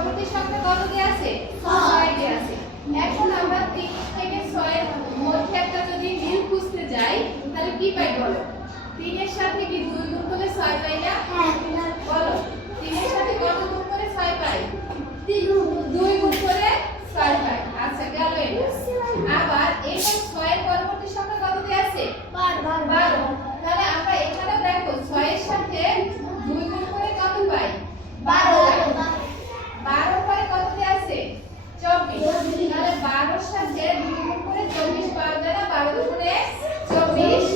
পরবর্তী সংখ্যা কত দেয়া আছে 6 দেয়া আছে এখন আমরা 3 থেকে 6 এর মধ্যে একটা যদি মিল খুঁজতে যাই তাহলে কি পাই বলো 3 এর সাথে কি 2 গুণ করলে 6 পাই না হ্যাঁ বলো 3 এর সাথে কত গুণ করে 6 পাই 2 গুণ করে 6 পাই আচ্ছা গেল এটা আবার এখানে 6 এর পরবর্তী সংখ্যা কত দেয়া আছে 12 তাহলে আমরা এখানে দেখো 6 এর সাথে 2 গুণ করে কত পাই 12 12 পরে কত দেয়া আছে 24 তাহলে 12 এর সাথে 2 গুণ করে 24 পাওয়া যায় না 12 দুগুণে 24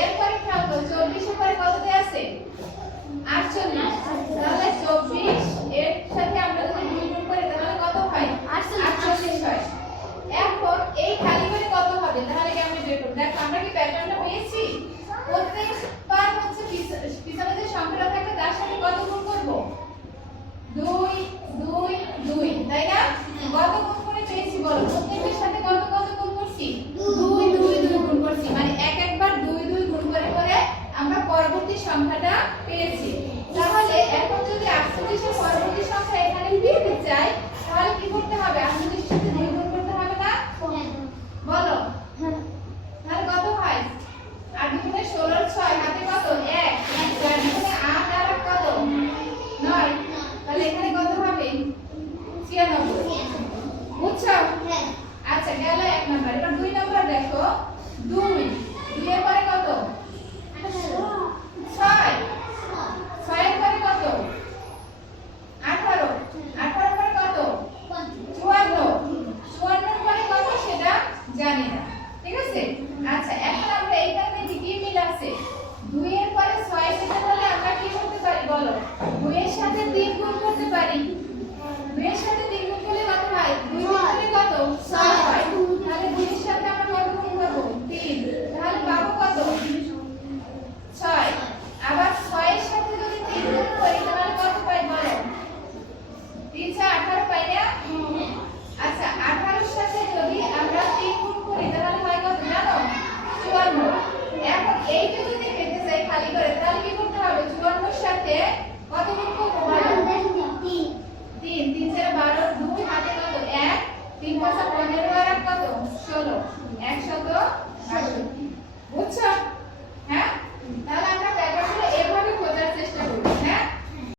এরপরে খেয়াল করো 24 এর পরে কত দেয়া আছে 48 তাহলে 24 এর সাথে আমরা যদি 2 গুণ করি তাহলে কত হয় 48 হয় এখন এই খালি করে কত হবে তাহলে কি আমরা বের করব দেখো আমরা কি প্যাটার্নটা পেয়েছি প্রত্যেকবার হচ্ছে পিছনে যে সংখ্যাটা থাকে তার সাথে কত গুণ করব 2 2 2 তাই না কত গুণ করে পেয়েছি বলো প্রত্যেকের সাথে কত কত গুণ করছি 2 2 2 গুণ করছি মানে এক একবার 2 2 গুণ করে করে আমরা পরবর্তী সংখ্যাটা পেয়েছি তাহলে এখন যদি 48 এর পরবর্তী সংখ্যা এখানে পেতে চাই তাহলে কি করতে হবে 48 এর সাথে 2 গুণ করতে হবে না বলো তাহলে কত হয় 8 গুণে 16 এর 6 হাতে কত 1 4 গুণে 8 আর কত 9 তাহলে এখানে কত হবে 96 বুঝছো হ্যাঁ আচ্ছা গেল 1 নাম্বার এবার 2 নাম্বার দেখো 2 2 এর পরে কত 6 6 এর পরে কত 18 18 এর পরে কত 54 54 এর পরে কত সেটা জানি না ঠিক আছে আচ্ছা এখন আমরা এইখানে দেখি কি মিল আছে 2 এর পরে 6 এসে হলে আমরা কি করতে পারি বলো 2 এর সাথে 3 গুণ করতে পারি 2 এর সাথে 3 গুণ করলে কত হয় 2 গুণ করলে কত 6 হয় তাহলে 2 এর সাথে আমরা কত গুণ করব 3 তাহলে পাবো কত 6 আবার 6 এর সাথে যদি 3 গুণ করি তাহলে কত পাই বলো 3 6 18 পাই না আচ্ছা 18 এর সাথে যদি আমরা 3 গুণ করি তাহলে হয় কত জানো 54 এখন এইটা যদি পেতে চাই খালি করে তাহলে কি করতে হবে 54 এর সাথে কত গুণ করব বলো 3 3 4 12 2 হাতে কত 1 3 5 15 আর কত 16 100